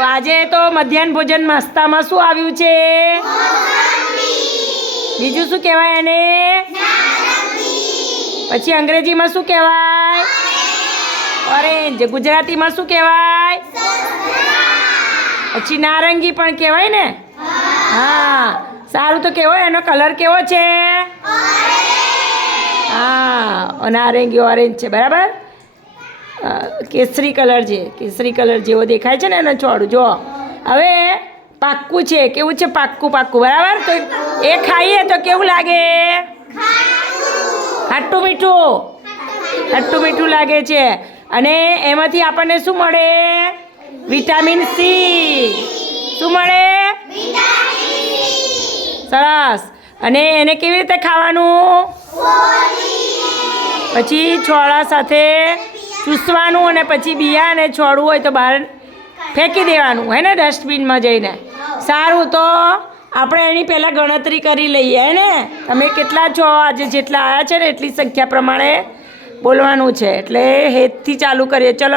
આજે તો મધ્યાહન ભોજન નાસ્તામાં શું આવ્યું છે? બીજું શું કહેવાય એને? પછી અંગ્રેજીમાં શું કહેવાય? ઓરેન્જ. ગુજરાતીમાં શું કહેવાય? પછી નારંગી પણ કહેવાય ને? હા. સારું તો કેવો એનો કલર કેવો છે? હા. નારંગી, ઓરેન્જ છે. બરાબર? કેસરી કલર છે કેસરી કલર જેવો દેખાય છે ને એનો છોડ જો હવે પાક્કું છે, કેવું છે પાક્કું પાક્કું, બરાબર? તો એ ખાઈએ તો કેવું લાગે? ખાટું મીઠું. ખાટું મીઠું લાગે છે. અને એમાંથી આપણને શું મળે? Vitamin C. શું મળે? સરસ. અને એને કેવી રીતે ખાવાનું? પછી છોડા સાથે ચૂસવાનું અને પછી બિયાને છોડવું હોય તો બહાર ફેંકી દેવાનું, હે ને ડસ્ટબિનમાં જઈને? સારું, તો આપણે એની પહેલાં ગણતરી કરી લઈએ, હે ને? તમે કેટલા છો? આજે જેટલા આવ્યા છે ને, એટલી સંખ્યા પ્રમાણે બોલવાનું છે. એટલે હેતથી ચાલુ કરીએ. ચલો.